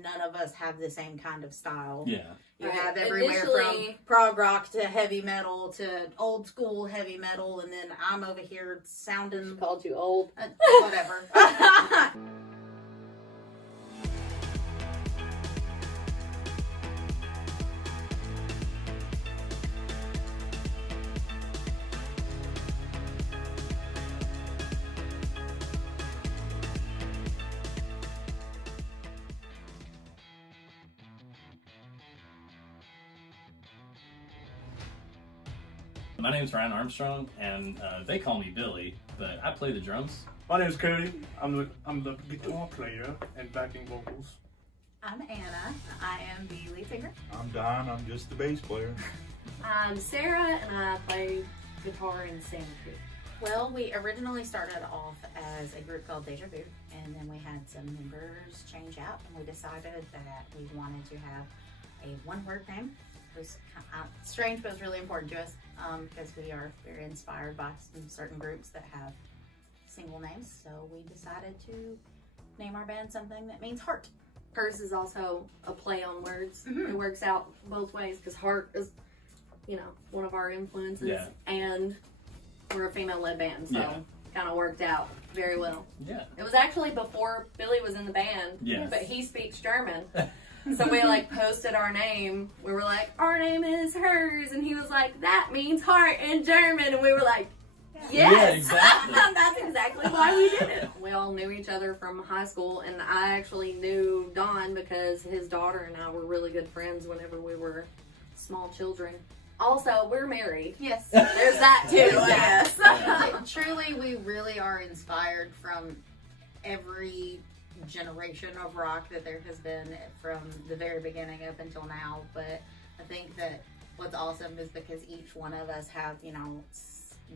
none of us have the same kind of style. Yeah. You have everywhere from prog rock to heavy metal to old school heavy metal, and then I'm over here sounding... Called you old. Whatever. My name's Ryan Armstrong, and they call me Billy, but I play the drums. My name's Cody. I'm the guitar player and backing vocals. I'm Anna. I am the lead singer. I'm Don. I'm just the bass player. I'm Sarah, and I play guitar and sing too. Well, we originally started off as a group called Deja Vu, and then we had some members change out, and we decided that we wanted to have a one-word name. It was kind of strange, but it was really important to us because we are very inspired by some certain groups that have single names. So we decided to name our band something that means heart. Herz is also a play on words. It works out both ways because heart is, one of our influences. Yeah. And we're a female-led band, so kind of worked out very well. Yeah. It was actually before Billy was in the band, but he speaks German. So we posted our name. We were like, our name is Herz, and he was like, that means heart in German, and we were like, yes, Yeah, exactly. That's exactly why we did it. We all knew each other from high school, and I actually knew Don because his daughter and I were really good friends whenever we were small children. Also, we're married. Yes. There's that too, yes. Truly, we really are inspired from every generation of rock that there has been from the very beginning up until now. But I think that what's awesome is because each one of us have,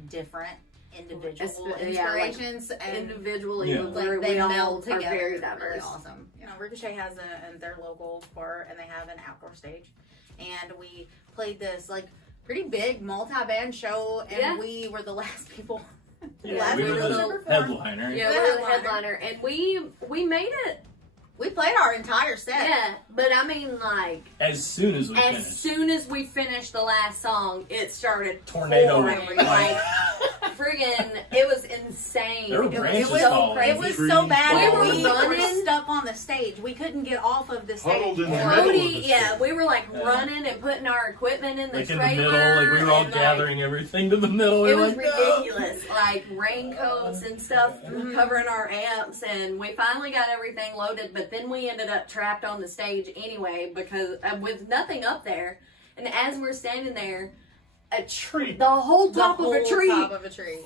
different individual inspirations. And individually, they all meld are together. very It's diverse. really awesome. Ricochet has their local bar, and they have an outdoor stage. And we played this pretty big multi-band show, and we were the last people. Yeah, we were the headliner. Yeah, we were the headliner, and we made it. We played our entire set. Yeah, but I mean, as soon as we finished. As soon as we finished the last song, it started Tornado pouring. Friggin', it was insane. There were branches falling. It was so bad. We were We running. were stuck on the stage. We couldn't get off of the stage. Huddled in the middle of the Cody, stage. we were running and putting our equipment in the in trailer. the middle, we were all and, gathering everything to the middle. It We're was ridiculous, raincoats and stuff covering our amps, and we finally got everything loaded, but then we ended up trapped on the stage anyway because with nothing up there, and as we're standing there, a tree, the whole top of a tree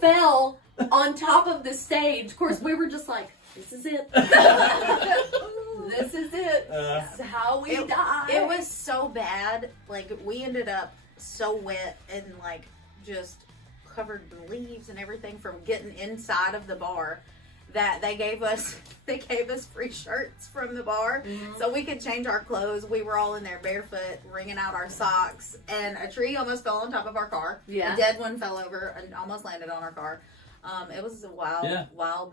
fell on top of the stage. Of course, we were just like, this is it. This is it. This is how we die. It was so bad. We ended up so wet and just covered in leaves and everything from getting inside of the bar that they gave us free shirts from the bar so we could change our clothes. We were all in there barefoot, wringing out our socks, and a tree almost fell on top of our car. Yeah. A dead one fell over and almost landed on our car. It was a wild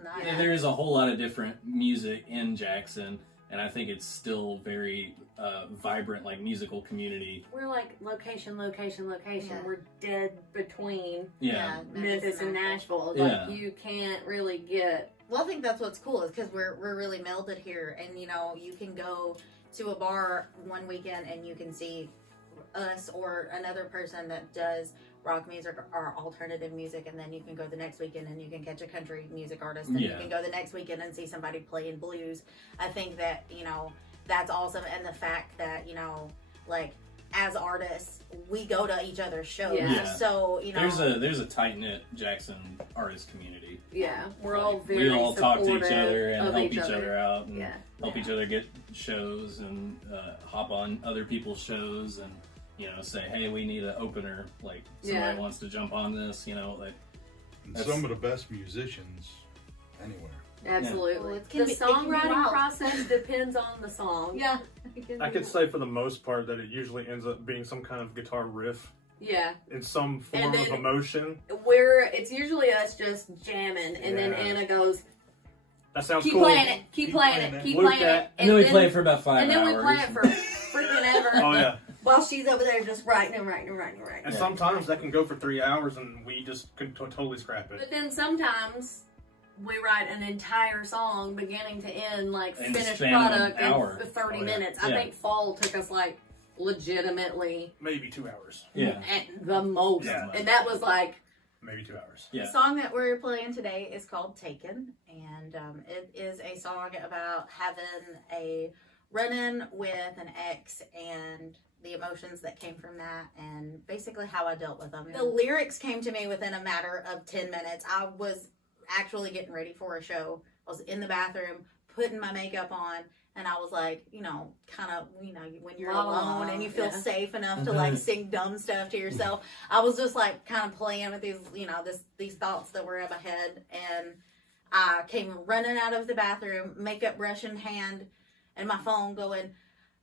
night. Yeah, there is a whole lot of different music in Jackson, and I think it's still very vibrant, musical community. We're location. Yeah. We're dead between Yeah. Memphis and Nashville. You can't really get. Well, I think that's what's cool is because we're really melded here, and you can go to a bar one weekend and you can see us or another person that does rock music or alternative music, and then you can go the next weekend and you can catch a country music artist, and you can go the next weekend and see somebody playing blues. I think that that's awesome, and the fact that as artists we go to each other's shows. Yeah. So there's a tight knit Jackson artist community. Yeah, we're all very we all talk to each supportive other and of help each each other out and help Yeah. each other get shows and hop on other people's shows and say, hey, we need an opener, somebody wants to jump on this, And some of the best musicians anywhere. Absolutely. Well, The songwriting process depends on the song. Yeah. I could say for the most part that it usually ends up being some kind of guitar riff Yeah. in some form And of then- emotion. It's usually us just jamming, and then Yeah. Anna goes, That sounds Keep cool. playing it. Keep playing it. Keep Loop playing that. it. And then we play it for about 5 And hours. then we play it for freaking ever. Oh yeah. While she's over there just writing. And Yeah. sometimes that can go for 3 hours, and we just can totally scrap it. But then sometimes we write an entire song beginning to end, like In the finished span of an product in hour. 30 Oh, yeah. minutes. I Yeah. think Fall took us like legitimately Maybe 2 hours. Yeah. at the most. Yeah. And that was like, Maybe 2 hours. Yeah. The song that we're playing today is called Taken, and it is a song about having a run-in with an ex and the emotions that came from that, and basically how I dealt with them. The lyrics came to me within a matter of 10 minutes. I was actually getting ready for a show. I was in the bathroom, putting my makeup on, and I was like, kind of, when you're La, la, alone la, and you feel yeah. safe enough to like sing dumb stuff to yourself. I was just like kind of playing with these, these thoughts that were in my head, and I came running out of the bathroom, makeup brush in hand, and my phone going,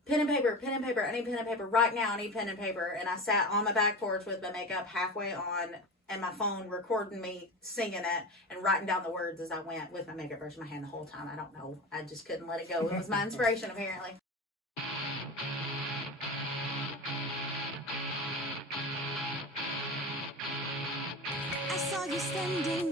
pen and paper, I need pen and paper right now, I need pen and paper. And I sat on my back porch with my makeup halfway on and my phone recording me singing it and writing down the words as I went with my makeup brush in my hand the whole time. I don't know. I just couldn't let it go. It was my inspiration, apparently. I saw you standing